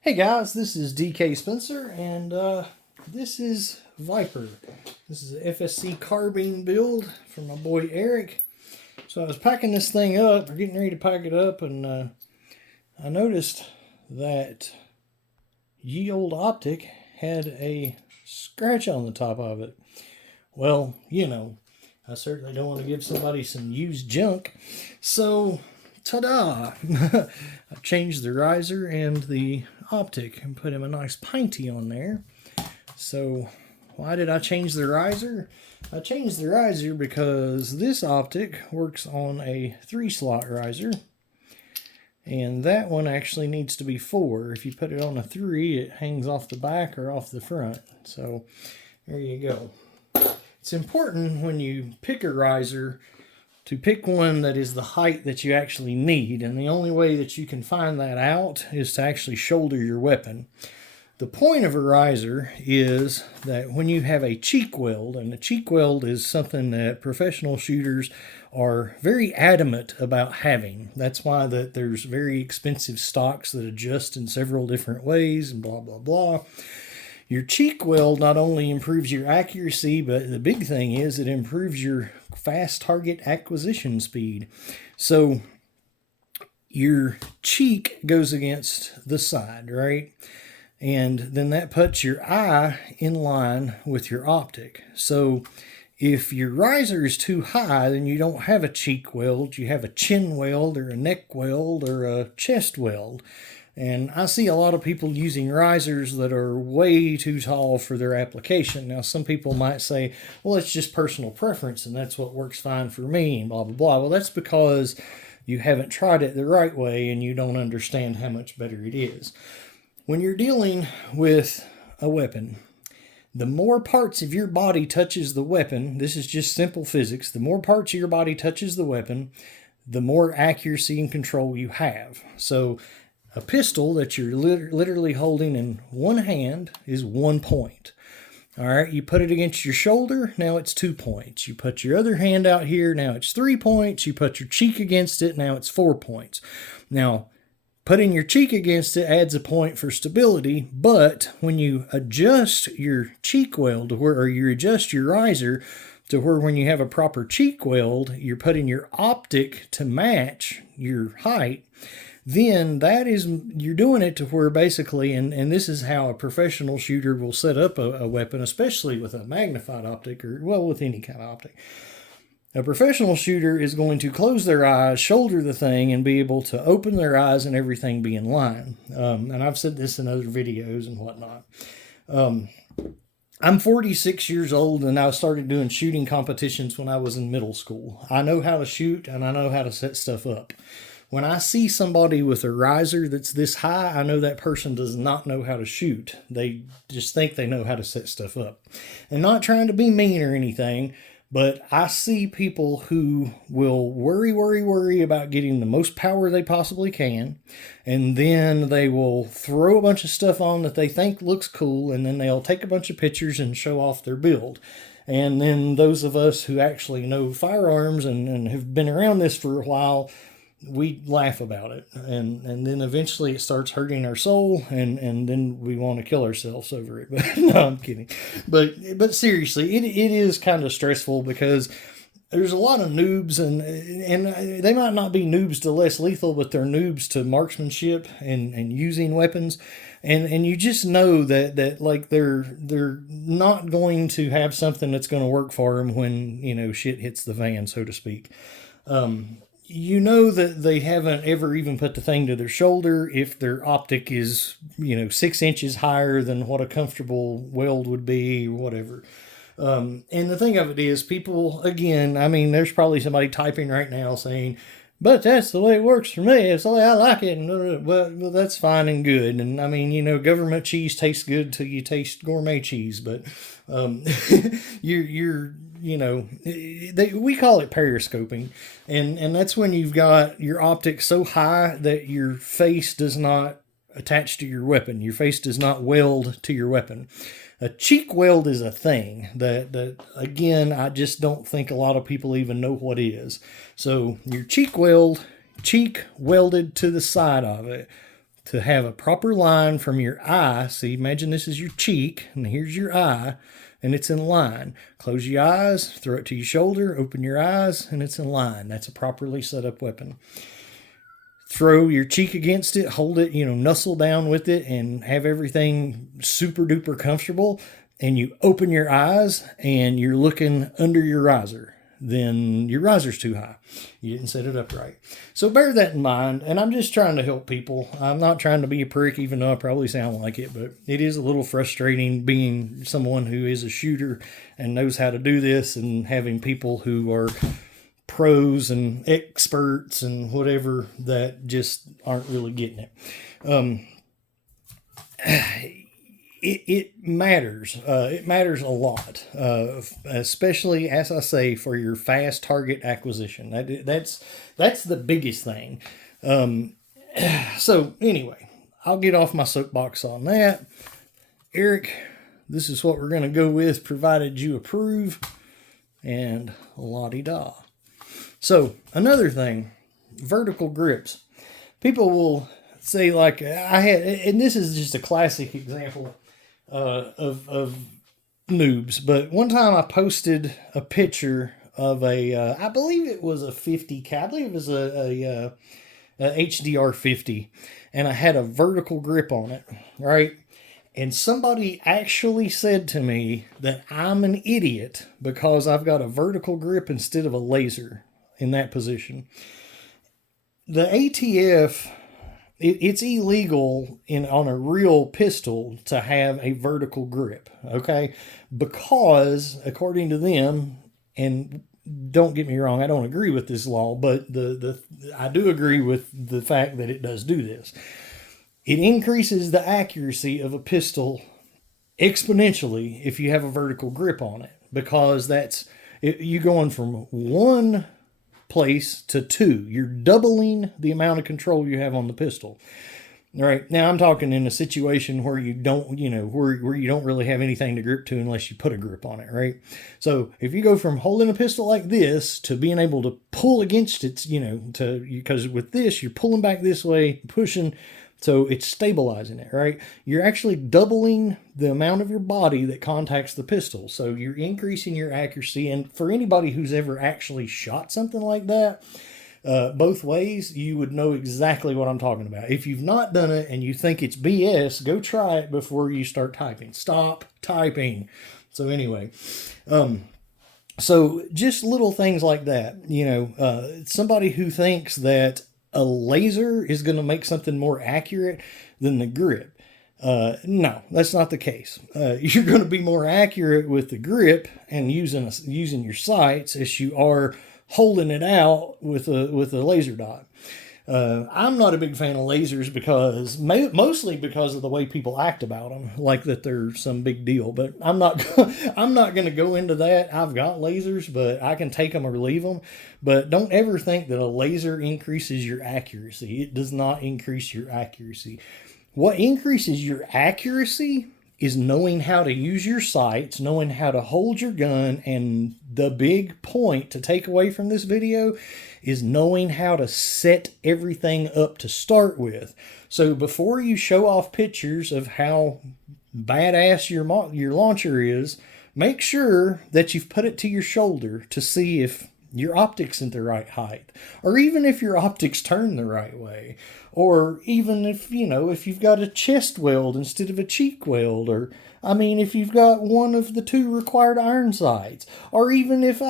Hey guys, this is DK Spencer, and this is Viper. This is a FSC carbine build from my boy Eric. So I was packing this thing up, or getting ready to pack it up, and I noticed that ye old Optic had a scratch on the top of it. Well, I certainly don't want to give somebody some used junk, so ta-da! I changed the riser and the Optic and put him a nice pinty on there. So why did I change the riser? I changed the riser because this Optic works on a 3-slot riser, and that one actually needs to be 4. If you put it on a 3, it hangs off the back or off the front. So there you go. It's important when you pick a riser to pick one that is the height that you actually need, and the only way that you can find that out is to actually shoulder your weapon. The point of a riser is that when you have a cheek weld, and a cheek weld is something that professional shooters are very adamant about having. That's why there's very expensive stocks that adjust in several different ways and blah, blah, blah. Your cheek weld not only improves your accuracy, but the big thing is it improves your fast target acquisition speed. So your cheek goes against the side, right? And then that puts your eye in line with your optic. So if your riser is too high, then you don't have a cheek weld, you have a chin weld or a neck weld or a chest weld. And I see a lot of people using risers that are way too tall for their application. Now, some people might say, well, it's just personal preference and that's what works fine for me and blah, blah, blah. Well, that's because you haven't tried it the right way and you don't understand how much better it is. When you're dealing with a weapon, the more parts of your body touches the weapon, this is just simple physics, the more parts of your body touches the weapon, the more accuracy and control you have. So a pistol that you're literally holding in one hand is 1 point. All right, you put it against your shoulder, now it's 2 points. You put your other hand out here, now it's 3 points. You put your cheek against it, now it's 4 points. Now, putting your cheek against it adds a point for stability, but when you adjust your cheek weld to where, or you adjust your riser to where when you have a proper cheek weld, you're putting your optic to match your height, then you're doing it to where basically, and this is how a professional shooter will set up a weapon, especially with a magnified optic, or well, with any kind of optic. A professional shooter is going to close their eyes, shoulder the thing, and be able to open their eyes and everything be in line. And I've said this in other videos and whatnot. I'm 46 years old, and I started doing shooting competitions when I was in middle school. I know how to shoot, and I know how to set stuff up. When I see somebody with a riser that's this high, I know that person does not know how to shoot. They just think they know how to set stuff up. And not trying to be mean or anything, but I see people who will worry about getting the most power they possibly can, and then they will throw a bunch of stuff on that they think looks cool, and then they'll take a bunch of pictures and show off their build. And then those of us who actually know firearms and have been around this for a while, we laugh about it, and then eventually it starts hurting our soul, and then we want to kill ourselves over it. But no, I'm kidding. But seriously, it is kind of stressful because there's a lot of noobs, and they might not be noobs to less lethal, but they're noobs to marksmanship and using weapons. And you just know that like they're not going to have something that's going to work for them when shit hits the fan, so to speak. You know that they haven't ever even put the thing to their shoulder if their optic is 6 inches higher than what a comfortable weld would be or whatever. And the thing of it is, people, again, I mean, there's probably somebody typing right now saying, but that's the way it works for me. It's the way I like it. And well, that's fine and good. And I mean, government cheese tastes good till you taste gourmet cheese. But we call it periscoping. And that's when you've got your optic so high that your face does not attach to your weapon. Your face does not weld to your weapon. A cheek weld is a thing that again, I just don't think a lot of people even know what is. So your cheek welded to the side of it to have a proper line from your eye. See, imagine this is your cheek, and here's your eye, and it's in line. Close your eyes, throw it to your shoulder, open your eyes, and it's in line. That's a properly set up weapon. Throw your cheek against it, hold it, nuzzle down with it, and have everything super duper comfortable. And you open your eyes, and you're looking under your riser. Then your riser's too high. You didn't set it up right. So bear that in mind, and I'm just trying to help people. I'm not trying to be a prick, even though I probably sound like it, but it is a little frustrating being someone who is a shooter and knows how to do this, and having people who are pros and experts and whatever that just aren't really getting it. It matters. It matters a lot, especially, as I say, for your fast target acquisition. That's the biggest thing. So anyway, I'll get off my soapbox on that. Eric, this is what we're going to go with, provided you approve, and la-di-da. So another thing, vertical grips. People will say, like, I had, and this is just a classic example of noobs, but one time I posted a picture of I believe it was a 50 cal, I believe it was a HDR 50, and I had a vertical grip on it, right? And somebody actually said to me that I'm an idiot because I've got a vertical grip instead of a laser in that position. The ATF, it's illegal on a real pistol to have a vertical grip, okay? Because according to them, and don't get me wrong, I don't agree with this law, but I do agree with the fact that it does do this. It increases the accuracy of a pistol exponentially if you have a vertical grip on it, because you're going from one place to two. You're doubling the amount of control you have on the pistol. All right. Now I'm talking in a situation where you don't, where you don't really have anything to grip to unless you put a grip on it, right? So if you go from holding a pistol like this to being able to pull against it, because with this, you're pulling back this way, pushing, so it's stabilizing it, right? You're actually doubling the amount of your body that contacts the pistol. So you're increasing your accuracy. And for anybody who's ever actually shot something like that, both ways, you would know exactly what I'm talking about. If you've not done it and you think it's BS, go try it before you start typing. Stop typing. So anyway, so just little things like that. Somebody who thinks that a laser is going to make something more accurate than the grip. No, that's not the case. You're going to be more accurate with the grip and using your sights as you are holding it out with a laser dot. I'm not a big fan of lasers mostly because of the way people act about them, like that they're some big deal. But I'm not going to go into that. I've got lasers, but I can take them or leave them. But don't ever think that a laser increases your accuracy. It does not increase your accuracy. What increases your accuracy is knowing how to use your sights, knowing how to hold your gun, and the big point to take away from this video is knowing how to set everything up to start with. So before you show off pictures of how badass your launcher is, make sure that you've put it to your shoulder to see if your optics at the right height, or even if your optics turn the right way, or even if you've got a chest weld instead of a cheek weld, or if you've got one of the two required iron sights, or even if